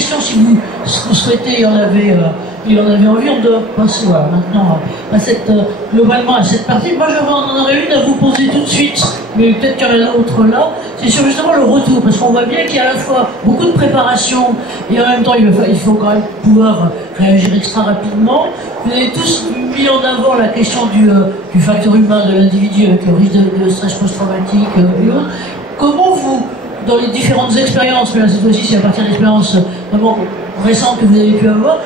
questions si vous souhaitez, il y en avait envie. On doit passer maintenant globalement à cette partie. Moi, j'en aurais une à vous poser tout de suite, mais peut-être qu'il y en a d'autres là. C'est sur justement le retour, parce qu'on voit bien qu'il y a à la fois beaucoup de préparation et en même temps, il faut quand même pouvoir réagir extra rapidement. Vous avez tous mis en avant la question du facteur humain de l'individu avec le risque de stress post-traumatique et autres. Comment vous, dans les différentes expériences, mais là cette fois-ci c'est à partir d'expériences vraiment récentes que vous avez pu avoir,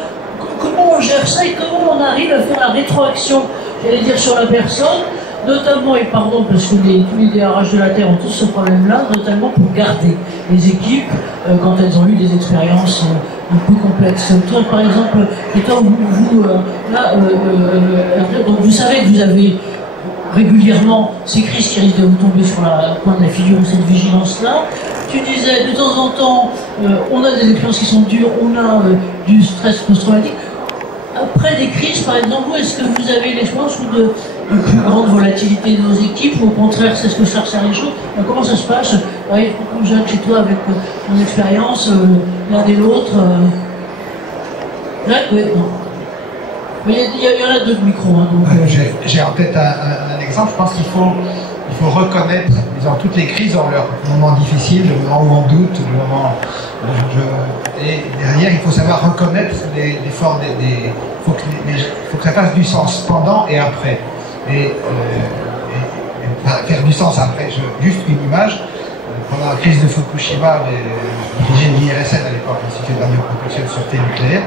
comment on gère ça et comment on arrive à faire la rétroaction, j'allais dire, sur la personne, notamment, et pardon parce que tous les DRH de la Terre ont tous ce problème-là, notamment pour garder les équipes quand elles ont eu des expériences un peu complexes. Toi, par exemple, et toi, donc vous savez que vous avez régulièrement ces crises qui risquent de vous tomber sur la pointe de la figure, cette vigilance-là. Tu disais, de temps en temps, on a des expériences qui sont dures, on a du stress post-traumatique. Après des crises, par exemple, est-ce que vous avez l'expérience de plus grande volatilité de nos équipes, ou au contraire, c'est ce que ça resserre les choses? Comment ça se passe? Jacques, chez toi, avec ton expérience, l'un et l'autre. Jacques, oui, non. Mais il y en a deux de micros. Hein, j'ai en tête un exemple. Je pense qu'il faut reconnaître, disons, toutes les crises ont leurs moments difficiles, le moment où on doute, le moment. Et derrière, il faut savoir reconnaître les formes il faut que ça fasse du sens pendant et après. Et faire du sens après. Juste une image. Pendant la crise de Fukushima, j'ai dirigé l'IRSN à l'époque, l'Institut de radioprotection de sûreté nucléaire.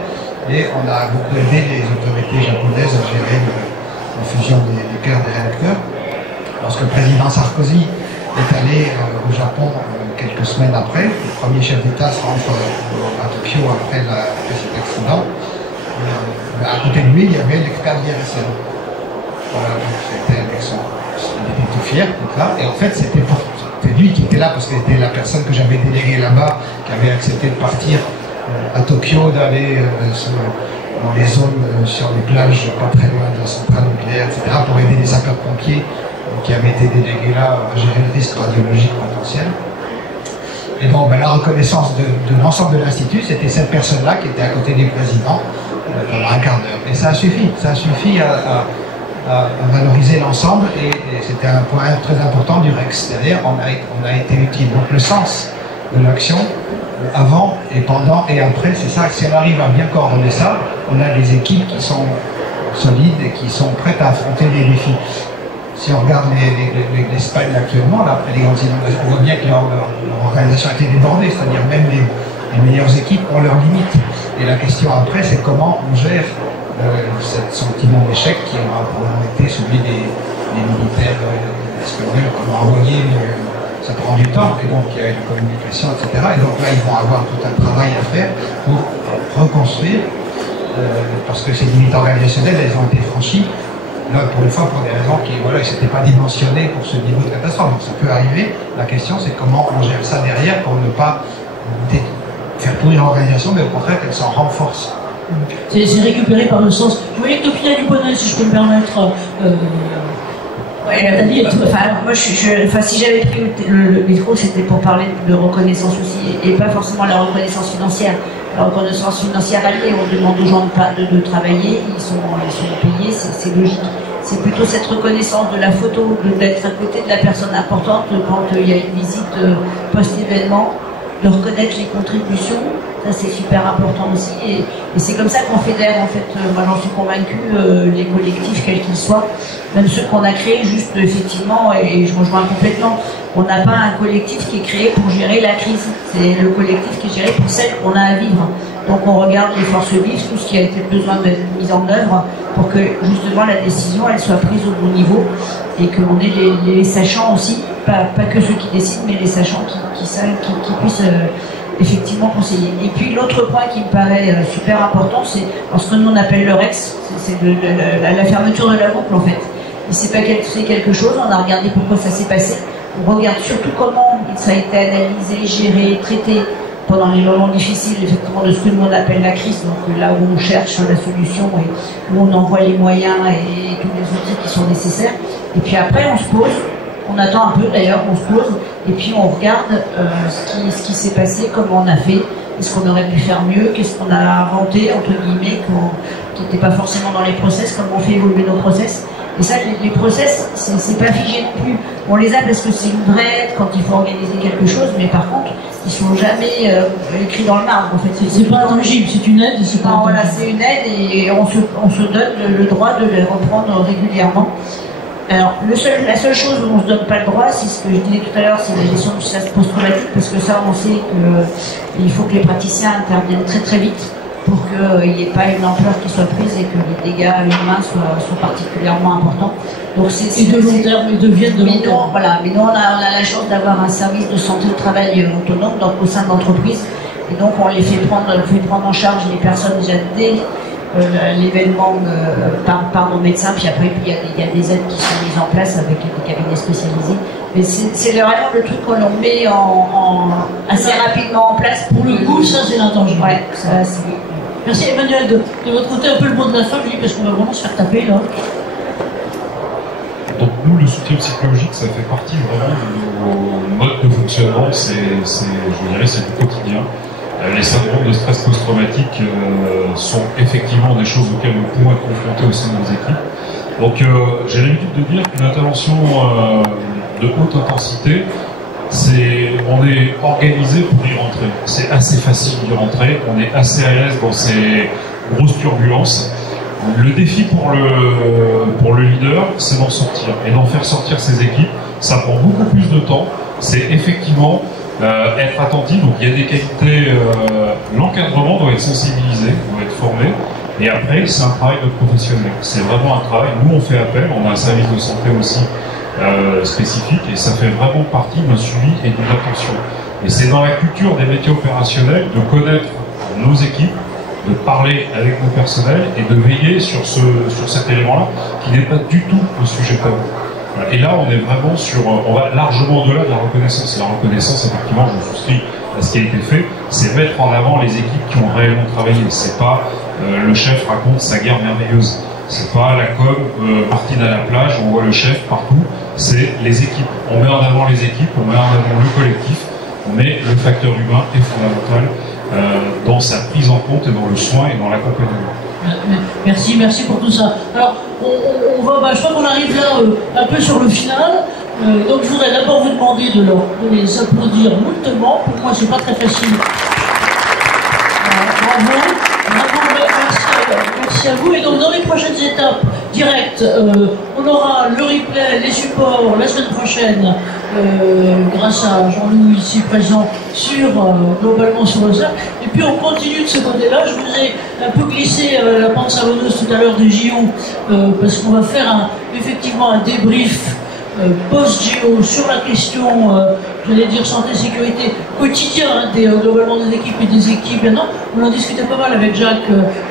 Et on a beaucoup aidé les autorités japonaises à gérer la fusion des cœurs des réacteurs. Lorsque le président Sarkozy est allé au Japon quelques semaines après, le premier chef d'État se rentre à Tokyo après cet accident, à côté de lui, il y avait l'expert de l'IRSN. Voilà, donc c'était avec il était tout fier d'être là. Et en fait, c'était lui qui était là parce qu'il était la personne que j'avais déléguée là-bas, qui avait accepté de partir à Tokyo, d'aller dans les zones sur les plages pas très loin de la centrale nucléaire, etc., pour aider les sapeurs-pompiers qui avaient été délégués là à gérer le risque radiologique potentiel. Et bon, la reconnaissance de l'ensemble de l'Institut, c'était cette personne-là qui était à côté du président pendant un quart d'heure. Et ça a suffi à valoriser l'ensemble, et c'était un point très important du REX. C'est-à-dire, on a été utile. Donc le sens de l'action, avant et pendant et après, c'est ça. Si on arrive à bien coordonner ça, on a des équipes qui sont solides et qui sont prêtes à affronter des défis. Si on regarde l'Espagne actuellement, là, après les grands inondations, on voit bien que leur organisation a été débordée, c'est-à-dire même les meilleures équipes ont leurs limites. Et la question après, c'est comment on gère ce sentiment d'échec qui aura probablement été celui des militaires espagnols qu'on a envoyés. Ça prend du temps, et donc il y a une communication, etc. Et donc là, ils vont avoir tout un travail à faire pour reconstruire, parce que ces limites organisationnelles, elles ont été franchies, là, pour une fois, pour des raisons qui, voilà, ne s'étaient pas dimensionnées pour ce niveau de catastrophe. Donc ça peut arriver. La question, c'est comment on gère ça derrière pour ne pas faire pourrir l'organisation, mais au contraire qu'elle s'en renforce. C'est récupéré par le sens. Je voyais que Topina Duponnet, si je peux me permettre. Moi, si j'avais pris le micro, c'était pour parler de reconnaissance aussi, et pas forcément la reconnaissance financière. La reconnaissance financière alliée, on demande aux gens de travailler, ils sont payés, c'est logique. C'est plutôt cette reconnaissance de la photo, d'être à côté de la personne importante quand il y a une visite post-événement, de reconnaître les contributions. Ça, c'est super important aussi, et c'est comme ça qu'on fédère, en fait, moi j'en suis convaincue, les collectifs, quels qu'ils soient, même ceux qu'on a créés, juste effectivement, et je rejoins complètement, on n'a pas un collectif qui est créé pour gérer la crise, c'est le collectif qui est géré pour celle qu'on a à vivre. Donc on regarde les forces vives, tout ce qui a été besoin d'être mis en œuvre pour que justement la décision elle soit prise au bon niveau, et qu'on ait les sachants aussi, pas que ceux qui décident, mais les sachants qui puissent effectivement conseiller. Et puis l'autre point qui me paraît super important, c'est ce que nous on appelle le REX, c'est la fermeture de la boucle en fait. Il s'est passé quelque chose, on a regardé pourquoi ça s'est passé, on regarde surtout comment ça a été analysé, géré, traité pendant les moments difficiles, effectivement, de ce que nous on appelle la crise, donc là où on cherche la solution et où on envoie les moyens et tous les outils qui sont nécessaires. Et puis après on se pose, on attend un peu d'ailleurs, on se pose, et puis on regarde ce qui s'est passé, comment on a fait, est-ce qu'on aurait pu faire mieux, qu'est-ce qu'on a inventé, entre guillemets, qui n'était pas forcément dans les process, comme on fait évoluer nos process. Et ça, les process, c'est pas figé non plus. On les a parce que c'est une vraie aide quand il faut organiser quelque chose, mais par contre, ils sont jamais écrits dans le marbre. En fait, c'est pas tangible, c'est une aide. Non, voilà, c'est une aide et on se donne le droit de les reprendre régulièrement. Alors, la seule chose où on ne se donne pas le droit, c'est ce que je disais tout à l'heure, c'est la gestion du stress post-traumatique, parce que ça, on sait qu'il faut que les praticiens interviennent très très vite pour qu'il n'y ait pas une ampleur qui soit prise et que les dégâts humains soient particulièrement importants. Donc et de long terme, ils deviennent de long terme. Voilà, mais nous, on a la chance d'avoir un service de santé au travail autonome au sein de l'entreprise. Et donc, on fait prendre en charge les personnes déjà dès l'événement par nos médecins, puis après il y a des aides qui sont mises en place avec des cabinets spécialisés. Mais c'est vraiment le truc qu'on met assez rapidement en place. Pour le coup, ça c'est l'intangible. Ouais, ça c'est... Merci Emmanuel, de votre côté un peu le mot de la fin, parce qu'on va vraiment se faire taper là. Donc nous, le soutien psychologique, ça fait partie vraiment de nos modes de fonctionnement, je dirais, c'est du quotidien. Les syndromes de stress post-traumatique sont effectivement des choses auxquelles nous pouvons être confrontés au sein de nos équipes. Donc j'ai l'habitude de dire qu'une intervention de haute intensité, on est organisé pour y rentrer. C'est assez facile d'y rentrer, on est assez à l'aise dans ces grosses turbulences. Le défi pour le leader, c'est d'en sortir. Et d'en faire sortir ses équipes, ça prend beaucoup plus de temps. C'est effectivement être attentif. Donc il y a des qualités, l'encadrement doit être sensibilisé, doit être formé. Et après, c'est un travail de professionnel. C'est vraiment un travail. Nous, on fait appel, on a un service de santé aussi spécifique, et ça fait vraiment partie d'un suivi et d'une attention. Et c'est dans la culture des métiers opérationnels de connaître nos équipes, de parler avec nos personnels et de veiller sur cet élément-là qui n'est pas du tout un sujet tabou. Voilà. Et là, on est vraiment on va largement au-delà de la reconnaissance. Et la reconnaissance, effectivement, je souscris à ce qui a été fait, c'est mettre en avant les équipes qui ont réellement travaillé. C'est pas le chef raconte sa guerre merveilleuse. C'est pas la com, Martine à la plage, on voit le chef partout. C'est les équipes. On met en avant les équipes, on met en avant le collectif, mais le facteur humain est fondamental dans sa prise en compte et dans le soin et dans l'accompagnement. Merci pour tout ça. Alors, je crois qu'on arrive là un peu sur le final. Donc, je voudrais d'abord vous demander de les applaudir moultement. Pour moi, c'est pas très facile. Bravo. Merci à vous. Et donc, dans les prochaines étapes directes, on aura le replay, les supports la semaine prochaine, grâce à Jean-Louis ici présent, globalement sur le cercle. Et puis, on continue de ce côté-là. Je vous ai un peu glissé la pente savonneuse tout à l'heure des JO, parce qu'on va faire effectivement un débrief post-JO sur la question, j'allais dire santé-sécurité quotidien globalement des équipes et des équipes. Maintenant, on en discutait pas mal avec Jacques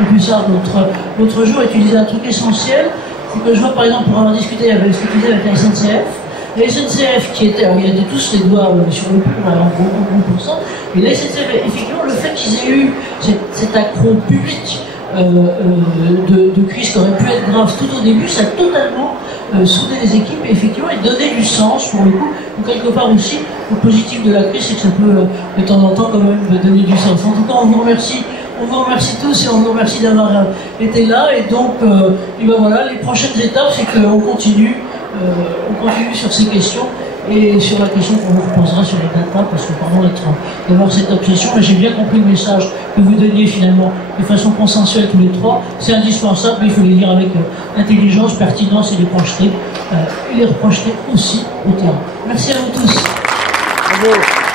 Puissard l'autre jour, et tu disais un truc essentiel, c'est que je vois par exemple, pour avoir discuté avec ce que tu disais avec la SNCF, la SNCF qui était, alors il y avait tous les doigts sur le cul, en gros pour ça, et la SNCF, effectivement, le fait qu'ils aient eu cet accro public de crise qui aurait pu être grave tout au début, ça a totalement soudé les équipes et effectivement et donner du sens pour le coup. Donc quelque part aussi, le positif de la crise, c'est que ça peut de temps en temps quand même donner du sens. En tout cas, on vous remercie tous et on vous remercie d'avoir été là. Et donc, et ben voilà, les prochaines étapes, c'est qu'on continue sur ces questions et sur la question qu'on vous reposera sur les data, parce que pardon d'avoir cette obsession, mais j'ai bien compris le message que vous donniez finalement de façon consensuelle tous les trois. C'est indispensable, mais il faut les lire avec intelligence, pertinence et les reprojeter aussi au terrain. Merci à vous tous. Bravo.